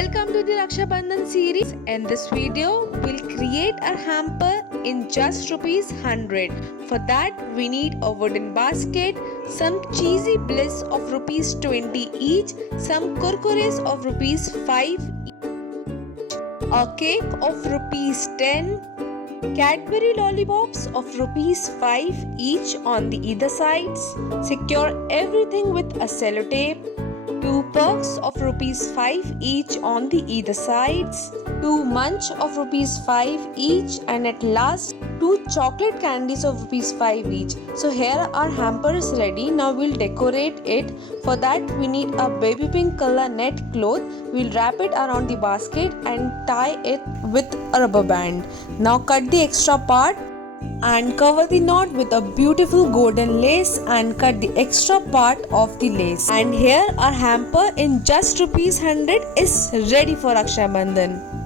Welcome to the RakshaBandhan series. In this video, we'll create a hamper in just rupees 100. For that, we need a wooden basket, some cheesy bliss of rupees 20 each, some kurkures of rupees 5 each, a cake of rupees 10, Cadbury lollipops of rupees 5 each on the either sides. Secure everything with a sellotape. 2 puffs of rupees 5 each on the either sides, 2 munch of rupees 5 each, and at last 2 chocolate candies of rupees 5 each. So here our hamper is ready. Now we'll decorate it. For that we need a baby pink color net cloth. We'll wrap it around the basket and tie it with a rubber band. Now cut the extra part and cover the knot with a beautiful golden lace and cut the extra part of the lace. And here our hamper in just rupees 100 is ready for RakshaBandhan.